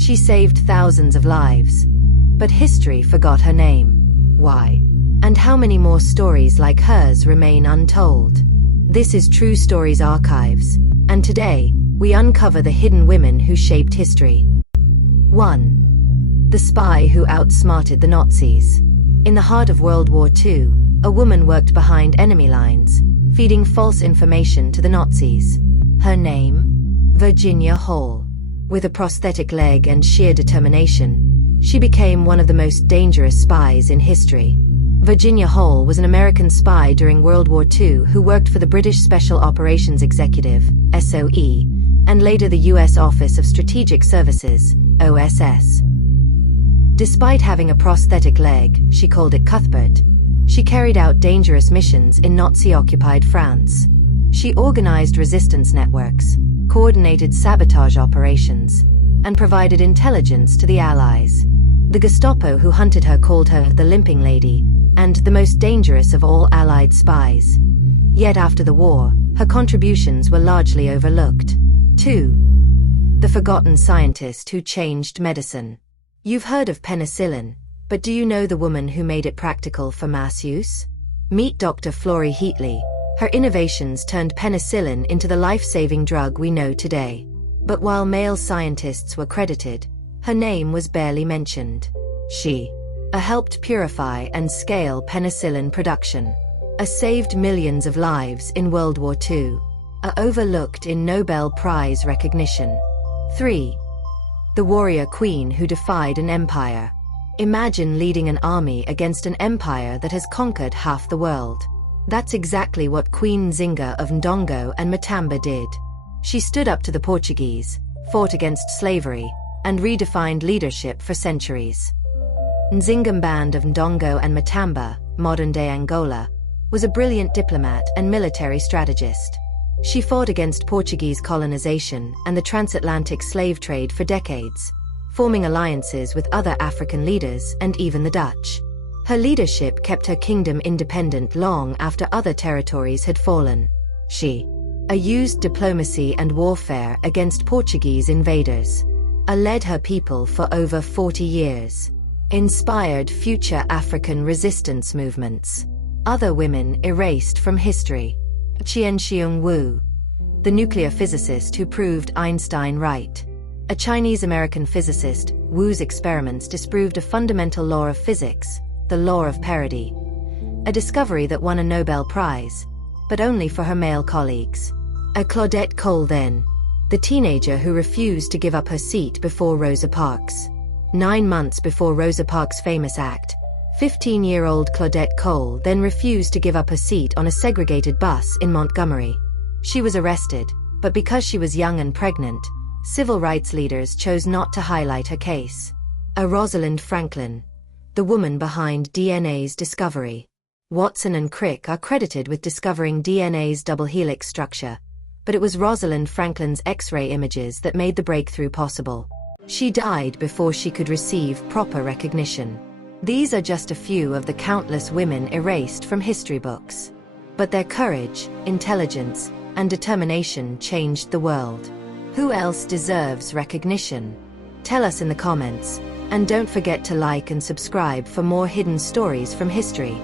She saved thousands of lives. But history forgot her name. Why? And how many more stories like hers remain untold? This is True Stories Archives, and today, we uncover the hidden women who shaped history. 1. The spy who outsmarted the Nazis. In the heart of World War II, a woman worked behind enemy lines, feeding false information to the Nazis. Her name? Virginia Hall. With a prosthetic leg and sheer determination, she became one of the most dangerous spies in history. Virginia Hall was an American spy during World War II who worked for the British Special Operations Executive, SOE, and later the U.S. Office of Strategic Services, OSS. Despite having a prosthetic leg, she called it Cuthbert, she carried out dangerous missions in Nazi-occupied France. She organized resistance networks, coordinated sabotage operations, and provided intelligence to the Allies. The Gestapo who hunted her called her the Limping Lady, and the most dangerous of all Allied spies. Yet after the war, her contributions were largely overlooked. 2. The forgotten scientist who changed medicine. You've heard of penicillin, but do you know the woman who made it practical for mass use? Meet Dr. Florrie Heatley. Her innovations turned penicillin into the life-saving drug we know today. But while male scientists were credited, her name was barely mentioned. She helped purify and scale penicillin production. Saved millions of lives in World War II. Overlooked in Nobel Prize recognition. 3. The warrior queen who defied an empire. Imagine leading an army against an empire that has conquered half the world. That's exactly what Queen Nzinga of Ndongo and Matamba did. She stood up to the Portuguese, fought against slavery, and redefined leadership for centuries. Nzingamband of Ndongo and Matamba, modern-day Angola, was a brilliant diplomat and military strategist. She fought against Portuguese colonization and the transatlantic slave trade for decades, forming alliances with other African leaders and even the Dutch. Her leadership kept her kingdom independent long after other territories had fallen. She used diplomacy and warfare against Portuguese invaders. Led her people for over 40 years. Inspired future African resistance movements. Other women erased from history. Qianxiong Wu, the nuclear physicist who proved Einstein right. A Chinese-American physicist, Wu's experiments disproved a fundamental law of physics, the law of parity. A discovery that won a Nobel Prize, but only for her male colleagues. Claudette Colles then, the teenager who refused to give up her seat before Rosa Parks. 9 months before Rosa Parks' famous act, 15-year-old Claudette Colles then refused to give up her seat on a segregated bus in Montgomery. She was arrested, but because she was young and pregnant, civil rights leaders chose not to highlight her case. Rosalind Franklin, the woman behind DNA's discovery. Watson and Crick are credited with discovering DNA's double helix structure, but it was Rosalind Franklin's X-ray images that made the breakthrough possible. She died before she could receive proper recognition. These are just a few of the countless women erased from history books. But their courage, intelligence, and determination changed the world. Who else deserves recognition? Tell us in the comments, and don't forget to like and subscribe for more hidden stories from history.